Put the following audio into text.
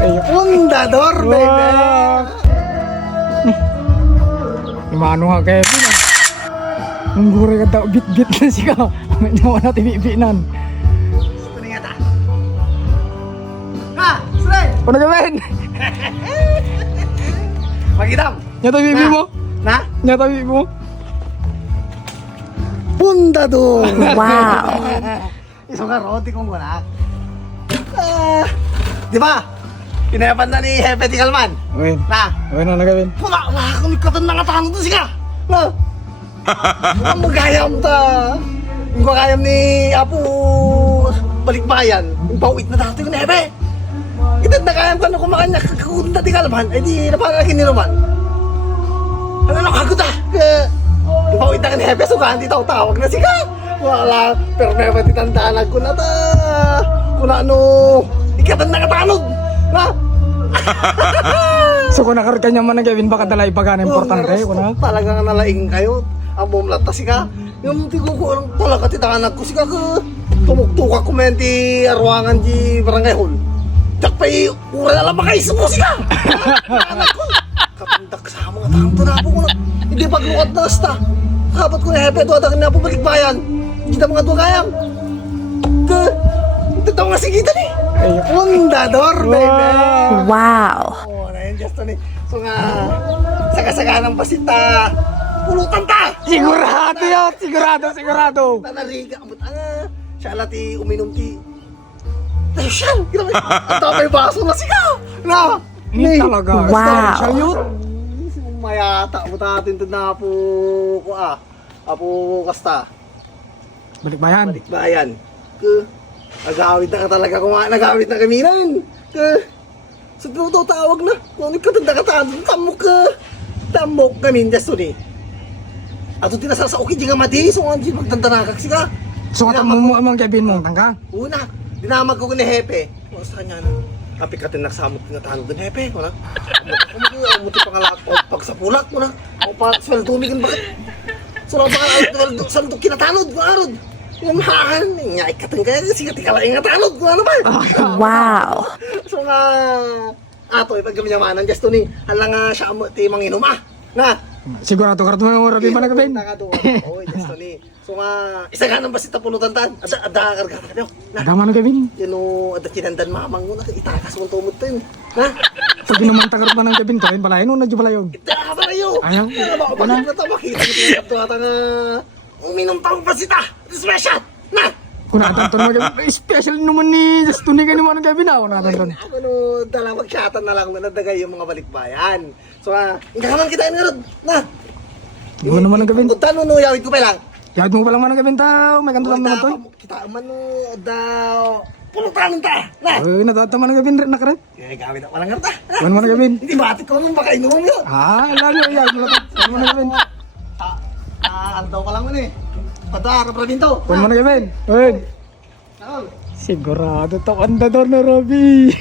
Pundador, baby! Gimana nga Kevin ah? Menggure ka tao bit-bit na siya. May nawa na tinipinan. Ito na nga ta. Ha! Sre! Ano Kevin? Magitam! Nyata bibi mo? Na? Nyata bibi mo? Pundador! Wow. Isang nga roti kong wala. Di ba? Pinayapan na ni Hepe di Kalman. Win. Na? Win na Kevin. Wala kami katan na katano to siya. Na? Ang magayam ta. Yung kagayam ni Apo Balikbayan. Yung bawit na dati ko ni Hepe. Itad na kayam ka na kumakan niya kakakunda di Kalman. Eh di napakalakin ni Roman. Ano na kaguta? Yung bawit na ka ni Hepe sugahan di tawag na siya. Wala. Pero never titandaan ko na ta. Kung ano. Ikatan na katanod. Na? So kung nakarga niya man na Kevin, baka dalay pa gana importante. Kuna? Talagang nalaing kayo. Ang bumlata sika. Yung tigo ko lang talaga titahanag ko sika ka. Tumuktuka ko men ti arwangan di barangay hall. Dak pa'y ura na lang makaisip mo sika. Anak ko. Kapundak sa mga tanto na po ko na. Hindi paglukat na asta. Kapat ko na hepe to at na po balikbayan. Hindi na mga tuwagayang. Ka. Ito daw nga sigita ni. Pundador, baby! Wow. Oh, na yun, just ni. So nga, saga-saga ng pasita. Pulutan ta! Sigurado yun! Sigurado! Nanariga, amot siya lati uminom ti. Tayo siya! Grabe! Ang tapay baso na siya! Na! Ni talaga. Wow. Siya yun. Mayata mo natin ito na po ko Apo kasta. Balik bayan. Balikbayan. Nagawit na ka talaga kung nagawit na kaminan. Sa tuto tawag na. Kung nagkatanda ka tamok kami just ni. Ato tinasal sa okay di nga madi. So ang magtantanakak siya. So kata mo amang Kevin mo tangka. Una, dinamag ko ni Hepe. O sa kanya na. Kapit ka tinaksamot na tanong din Hepe. Kuna. Umuti pangalak. O pag sa pulak mo na. O pag sweldo umigin bakit. So lang baka sweldo kinatanod ko arod. Yung makan, nga ikatang kaya sige tikala yung tanod ko ano ba? Wow. So nga ato ipag kami yamanan just to ni hala nga siya mo ti manginom na Sigurado karto mo rabi man na Kevin. nakado oy just to ni so nga isa nga nang basita pulutan tan ada karga ka na Dama na Kevin. yano ada kinandan mamang mo na itakas mo tumot tin na Pag naman tagar pa ng Kevin Kevin palayan mo na jubalayog. ita ba kayo Ayaw. wala na ta makita ko ata nga uminom tang basita special na Kung natanton mo Kevin, special naman ni Justuni ka naman ng Kevin ako natanton. ako no dala magsyatan na lang na nadagay yung mga balikbayan so hindi ka man kita inirod na Ano naman ng Kevin? Punta no yawit ko pa lang. Yawit mo pa lang man ng Kevin tao, may kanto lang naman to. Kita man no daw. Pulutan ta. Na. Uy, natatama ng Kevin na karet. Kaya gamit ako lang ta. Ano man ng Kevin? Hindi batik ko man baka inom mo. Lalo yawit mo lang. Ano man ng Kevin? Ano daw ka lang man eh. Pada ka Pravinto. Ano man ng Kevin? Uy. Sigurado to kanda daw na Robbie.